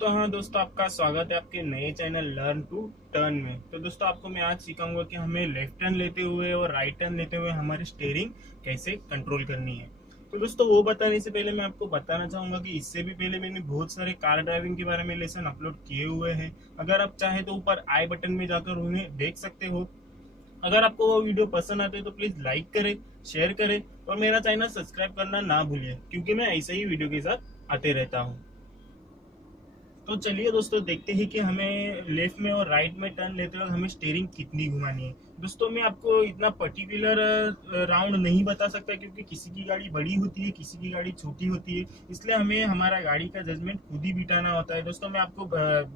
तो हाँ दोस्तों, आपका स्वागत है आपके नए चैनल लर्न टू टर्न में। तो दोस्तों, आपको मैं आज सिखाऊंगा कि हमें लेफ्ट टर्न लेते हुए और राइट टर्न लेते हुए हमारी स्टीयरिंग कैसे कंट्रोल करनी है। तो दोस्तों, वो बताने से पहले मैं आपको बताना चाहूंगा कि इससे भी पहले मैंने बहुत सारे कार ड्राइविंग के बारे में लेसन अपलोड किए हुए हैं। अगर आप चाहे तो ऊपर आई बटन में जाकर उन्हें देख सकते हो। अगर आपको वो वीडियो पसंद आते हैं तो प्लीज लाइक करें, शेयर करें और मेरा चैनल सब्सक्राइब करना ना भूलिए, क्योंकि मैं ऐसे ही वीडियो के साथ आते रहता हूँ। तो चलिए दोस्तों, देखते हैं कि हमें लेफ्ट में और राइट में टर्न लेते वक्त हमें स्टीयरिंग कितनी घुमानी है। दोस्तों, मैं आपको इतना पर्टिकुलर राउंड नहीं बता सकता, क्योंकि किसी की गाड़ी बड़ी होती है, किसी की गाड़ी छोटी होती है, इसलिए हमें हमारा गाड़ी का जजमेंट खुद ही बिठाना होता है। दोस्तों, मैं आपको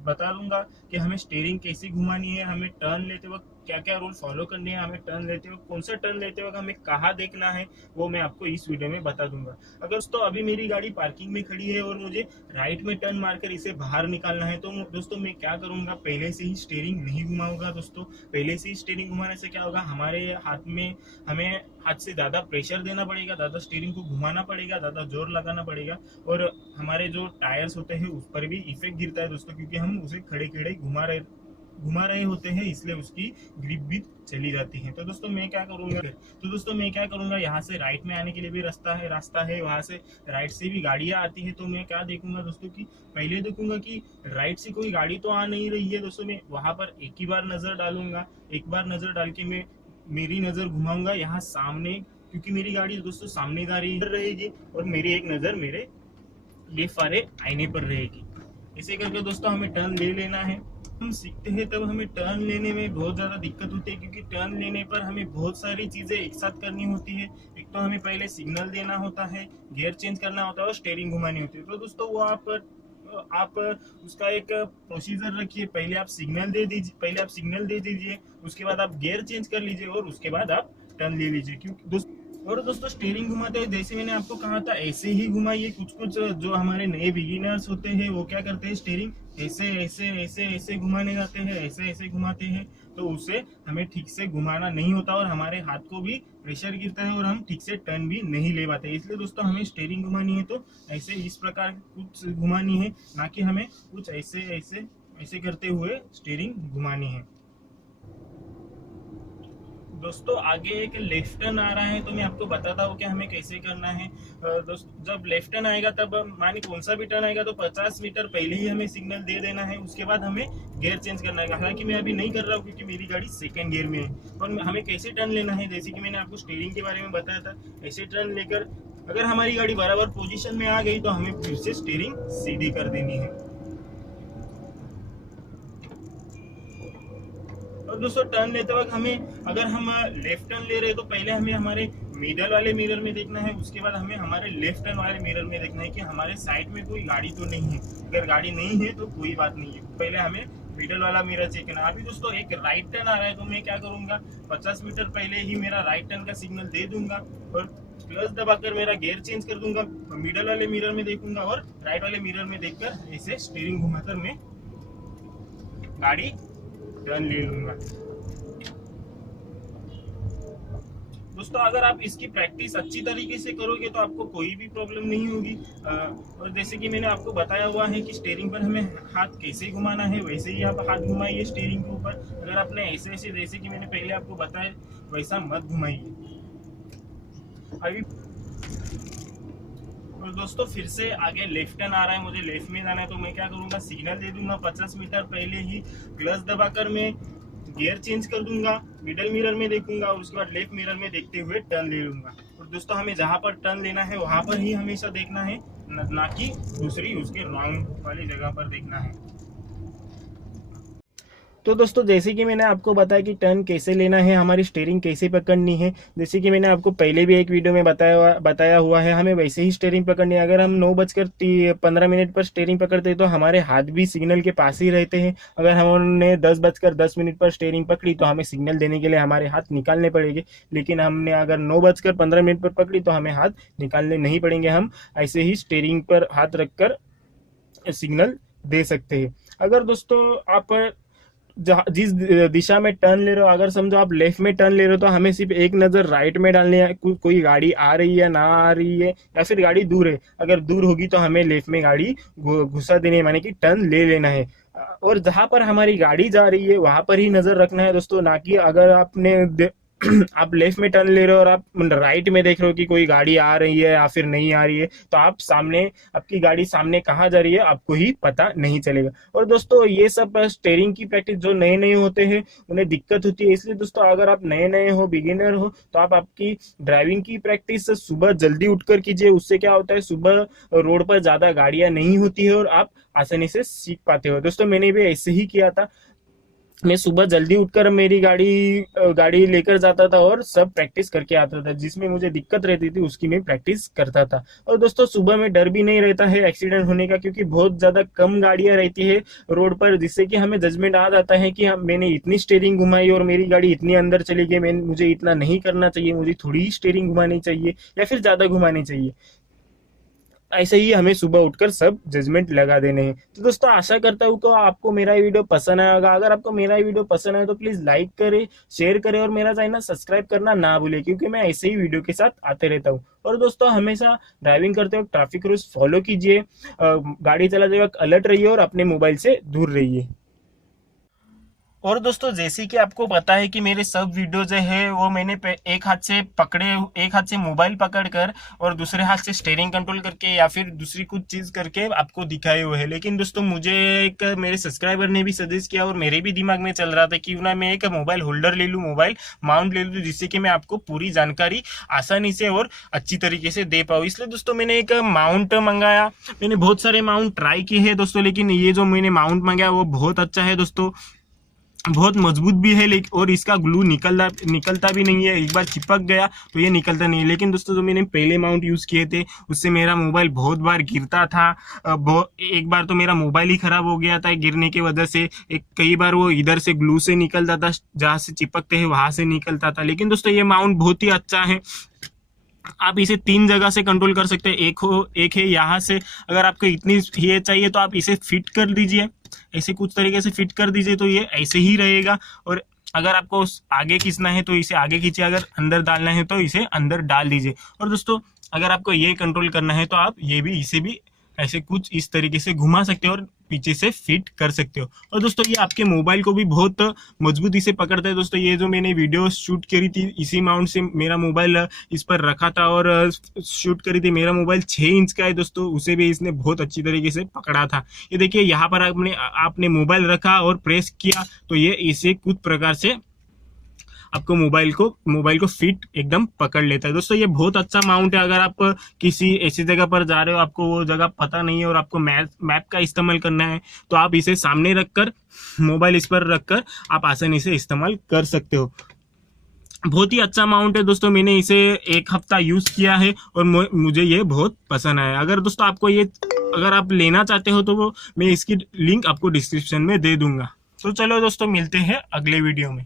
बता दूंगा कि हमें स्टीयरिंग कैसे घुमानी है, हमें टर्न लेते वक्त क्या क्या रूल फॉलो करने हैं, हमें टर्न लेते वक्त कौन सा टर्न लेते वक्त हमें कहाँ देखना है, वो मैं आपको इस वीडियो में बता दूंगा। अगर दोस्तों अभी मेरी गाड़ी पार्किंग में खड़ी है और मुझे राइट में टर्न मारकर इसे बाहर निकालना है, तो दोस्तों मैं क्या करूंगा, पहले से ही स्टीयरिंग नहीं घुमाऊंगा। दोस्तों, पहले से ही स्टीयरिंग घुमाने से क्या होगा, हमारे हाथ में हमें हाथ से ज्यादा प्रेशर देना पड़ेगा, ज्यादा स्टीयरिंग को घुमाना पड़ेगा, ज्यादा जोर लगाना पड़ेगा और हमारे जो टायर्स होते हैं उस पर भी इफेक्ट गिरता है दोस्तों, क्योंकि हम उसे खड़े खड़े घुमा रहे होते हैं, इसलिए उसकी ग्रिप भी चली जाती है। तो दोस्तों मैं क्या करूंगा, यहाँ से राइट में आने के लिए भी रास्ता है, वहां से राइट से भी गाड़ियां आती है। तो मैं क्या देखूंगा दोस्तों, कि पहले देखूंगा कि राइट से कोई गाड़ी तो आ नहीं रही है। दोस्तों, मैं वहां पर एक ही बार नजर डालूंगा, एक बार नजर डाल के मैं मेरी नजर घुमाऊंगा यहाँ सामने, क्योंकि मेरी गाड़ी दोस्तों सामने जा रही रहेगी और मेरी एक नजर मेरे लेफ्ट वाले आईने पर रहेगी। इसे करके दोस्तों हमें टर्न ले लेना है। हम सीखते हैं तब हमें टर्न लेने में बहुत ज़्यादा दिक्कत होती है, क्योंकि टर्न लेने पर हमें बहुत सारी चीज़ें एक साथ करनी होती है। एक तो हमें पहले सिग्नल देना होता है, गियर चेंज करना होता है और स्टीयरिंग घुमानी होती है। तो दोस्तों वो आप उसका एक प्रोसीजर रखिए। पहले आप सिग्नल दे दीजिए, उसके बाद आप गियर चेंज कर लीजिए और उसके बाद आप टर्न ले लीजिए। क्योंकि दोस्तों स्टीयरिंग घुमाते हैं, जैसे मैंने आपको कहा था ऐसे ही घुमाइए। कुछ कुछ जो हमारे नए बिगिनर्स होते हैं वो क्या करते हैं, स्टीयरिंग ऐसे ऐसे ऐसे ऐसे घुमाने जाते हैं, ऐसे ऐसे घुमाते हैं, तो उससे हमें ठीक से घुमाना नहीं होता और हमारे हाथ को भी प्रेशर गिरता है और हम ठीक से टर्न भी नहीं ले पाते। इसलिए दोस्तों हमें स्टीयरिंग घुमानी है तो ऐसे इस प्रकार कुछ घुमानी है, ना कि हमें कुछ ऐसे ऐसे ऐसे करते हुए स्टीयरिंग घुमानी है। दोस्तों, आगे एक लेफ्ट टर्न आ रहा है, तो मैं आपको बताता हूँ कि हमें कैसे करना है। दोस्तों, जब लेफ्ट टर्न आएगा तब माने कौन सा भी टर्न आएगा तो 50 मीटर पहले ही हमें सिग्नल दे देना है। उसके बाद हमें गियर चेंज करना है। हालांकि मैं अभी नहीं कर रहा हूँ, क्योंकि मेरी गाड़ी सेकंड गियर में है। और हमें कैसे टर्न लेना है, जैसे कि मैंने आपको स्टीयरिंग के बारे में बताया था, ऐसे टर्न लेकर अगर हमारी गाड़ी बराबर पोजिशन में आ गई तो हमें फिर से स्टीयरिंग सीधी कर देनी है। और दोस्तों, टर्न लेते वक्त हमें, अगर हम लेफ्ट टर्न ले रहे हैं तो पहले हमें हमारे मिडल वाले मिरर में देखना है, उसके बाद हमें हमारे लेफ्ट टर्न वाले मिरर में देखना है कि हमारे साइड में कोई गाड़ी तो नहीं है। अगर गाड़ी नहीं है तो कोई बात नहीं है, पहले हमें मिडल वाला मिरर चेक करना। अभी दोस्तों एक राइट टर्न आ रहा है, तो मैं क्या करूंगा, 50 मीटर पहले ही मेरा राइट टर्न का सिग्नल दे दूंगा और क्लच दबाकर मेरा गियर चेंज कर दूंगा। मिडल वाले मिरर में देखूंगा और राइट वाले मिरर में देखकर ऐसे स्टीयरिंग घुमाकर मैं गाड़ी टर्न ले लूंगा। दोस्तों, अगर आप इसकी प्रैक्टिस अच्छी तरीके से करोगे तो आपको कोई भी प्रॉब्लम नहीं होगी। और जैसे कि मैंने आपको बताया हुआ है कि स्टीयरिंग पर हमें हाथ कैसे घुमाना है, वैसे ही आप हाथ घुमाइए स्टीयरिंग के ऊपर। अगर आपने ऐसे ऐसे, जैसे कि मैंने पहले आपको बताया, वैसा मत घुमाइए अभी। और दोस्तों, फिर से आगे लेफ्ट टर्न आ रहा है, मुझे लेफ्ट में जाना है, तो मैं क्या करूंगा, सिग्नल दे दूंगा 50 मीटर पहले ही। क्लच दबाकर मैं गियर चेंज कर दूंगा, मिडल मिरर में देखूंगा और उसके बाद लेफ्ट मिरर में देखते हुए टर्न ले लूंगा। और दोस्तों, हमें जहां पर टर्न लेना है वहां पर ही हमेशा देखना है, ना कि दूसरी उसके रॉन्ग वाली जगह पर देखना है। तो दोस्तों, जैसे कि मैंने आपको बताया कि टर्न कैसे लेना है, हमारी स्टीयरिंग कैसे पकड़नी है, जैसे कि मैंने आपको पहले भी एक वीडियो में बताया हुआ है, हमें वैसे ही स्टीयरिंग पकड़नी है। अगर हम 9:15 पर स्टीयरिंग पकड़ते हैं तो हमारे हाथ भी सिग्नल के पास ही रहते हैं। अगर हमने 10:10 पर स्टीयरिंग पकड़ी तो हमें सिग्नल देने के लिए हमारे हाथ निकालने पड़ेंगे, लेकिन हमने अगर 9:15 पर पकड़ी तो हमें हाथ निकालने नहीं पड़ेंगे, हम ऐसे ही स्टीयरिंग पर हाथ रखकर सिग्नल दे सकते हैं। अगर दोस्तों आप जिस दिशा में टर्न ले रहे हो, अगर समझो आप लेफ्ट में टर्न ले रहे हो तो हमें सिर्फ एक नज़र राइट में डालनी है, कोई गाड़ी आ रही है ना आ रही है, या फिर गाड़ी दूर है, अगर दूर होगी तो हमें लेफ्ट में गाड़ी घुसा देनी है, माने कि टर्न ले लेना है। और जहां पर हमारी गाड़ी जा रही है वहां पर ही नजर रखना है दोस्तों, ना कि अगर आपने आप लेफ्ट में टर्न ले रहे हो और आप राइट में देख रहे हो कि कोई गाड़ी आ रही है या फिर नहीं आ रही है, तो आप सामने, आपकी गाड़ी सामने कहाँ जा रही है आपको ही पता नहीं चलेगा। और दोस्तों ये सब स्टेयरिंग की प्रैक्टिस जो नए नए होते हैं उन्हें दिक्कत होती है, इसलिए दोस्तों अगर आप नए नए हो, बिगिनर हो, तो आप आपकी ड्राइविंग की प्रैक्टिस सुबह जल्दी उठकर कीजिए। उससे क्या होता है, सुबह रोड पर ज्यादा गाड़ियां नहीं होती है और आप आसानी से सीख पाते हो। दोस्तों मैंने भी ऐसे ही किया था, मैं सुबह जल्दी उठकर मेरी गाड़ी लेकर जाता था और सब प्रैक्टिस करके आता था, जिसमें मुझे दिक्कत रहती थी उसकी मैं प्रैक्टिस करता था। और दोस्तों सुबह में डर भी नहीं रहता है एक्सीडेंट होने का, क्योंकि बहुत ज्यादा कम गाड़ियां रहती है रोड पर, जिससे कि हमें जजमेंट आ जाता है कि मैंने इतनी स्टीयरिंग घुमाई और मेरी गाड़ी इतनी अंदर चली गई, मुझे इतना नहीं करना चाहिए, मुझे थोड़ी ही स्टीयरिंग घुमानी चाहिए या फिर ज्यादा घुमानी चाहिए। ऐसे ही हमें सुबह उठकर सब जजमेंट लगा देने हैं। तो दोस्तों आशा करता हूँ कि आपको मेरा वीडियो पसंद आया होगा। अगर आपको मेरा वीडियो पसंद आए तो प्लीज लाइक करें, शेयर करें और मेरा चैनल सब्सक्राइब करना ना भूलें, क्योंकि मैं ऐसे ही वीडियो के साथ आते रहता हूँ। और दोस्तों हमेशा ड्राइविंग करते वक्त ट्रैफिक रूल्स फॉलो कीजिए, गाड़ी चलाते वक्त अलर्ट रहिए और अपने मोबाइल से दूर रहिए। और दोस्तों जैसे कि आपको पता है कि मेरे सब वीडियो जो है वो मैंने एक हाथ से मोबाइल पकड़कर और दूसरे हाथ से स्टीयरिंग कंट्रोल करके या फिर दूसरी कुछ चीज करके आपको दिखाए हुए है। लेकिन दोस्तों मुझे एक मेरे सब्सक्राइबर ने भी सजेस्ट किया और मेरे भी दिमाग में चल रहा था कि ना मैं एक मोबाइल होल्डर ले लूँ, मोबाइल माउंट ले लूँ, जिससे कि मैं आपको पूरी जानकारी आसानी से और अच्छी तरीके से दे पाऊँ। इसलिए दोस्तों मैंने एक माउंट मंगाया। मैंने बहुत सारे माउंट ट्राई किए हैं दोस्तों, लेकिन ये जो मैंने माउंट मंगाया वो बहुत अच्छा है दोस्तों, बहुत मजबूत भी है, लेकिन और इसका ग्लू निकलता भी नहीं है, एक बार चिपक गया तो ये निकलता नहीं है। लेकिन दोस्तों जो मैंने पहले माउंट यूज किए थे उससे मेरा मोबाइल बहुत बार गिरता था, एक बार तो मेरा मोबाइल ही खराब हो गया था गिरने की वजह से। कई बार वो इधर से ग्लू से निकलता था, जहाँ से चिपकते हैं वहां से निकलता था। लेकिन दोस्तों ये माउंट बहुत ही अच्छा है, आप इसे 3 जगह से कंट्रोल कर सकते हैं। एक है यहाँ से, अगर आपको इतनी ये चाहिए तो आप इसे फिट कर दीजिए, ऐसे कुछ तरीके से फिट कर दीजिए तो ये ऐसे ही रहेगा। और अगर आपको आगे खींचना है तो इसे आगे खींचिए, अगर अंदर डालना है तो इसे अंदर डाल दीजिए। और दोस्तों अगर आपको ये कंट्रोल करना है तो आप इसे भी ऐसे कुछ इस तरीके से घुमा सकते हो और पीछे से फिट कर सकते हो। और दोस्तों ये आपके मोबाइल को भी बहुत मजबूती से पकड़ता है। दोस्तों ये जो मैंने वीडियो शूट करी थी इसी माउंट से मेरा मोबाइल इस पर रखा था और शूट करी थी, मेरा मोबाइल 6 इंच का है दोस्तों, उसे भी इसने बहुत अच्छी तरीके से पकड़ा था। ये देखिए यहाँ पर आपने मोबाइल रखा और प्रेस किया तो ये इसे कुछ प्रकार से आपको मोबाइल को फिट एकदम पकड़ लेता है। दोस्तों ये बहुत अच्छा माउंट है। अगर आप किसी ऐसी जगह पर जा रहे हो, आपको वो जगह पता नहीं है और आपको मैप का इस्तेमाल करना है, तो आप इसे सामने रखकर, मोबाइल इस पर रखकर आप आसानी से इस्तेमाल कर सकते हो। बहुत ही अच्छा माउंट है दोस्तों, मैंने इसे 1 हफ्ता यूज किया है और मुझे ये बहुत पसंद आया। अगर दोस्तों आपको अगर आप लेना चाहते हो तो मैं इसकी लिंक आपको डिस्क्रिप्शन में दे दूंगा। तो चलो दोस्तों मिलते हैं अगले वीडियो में।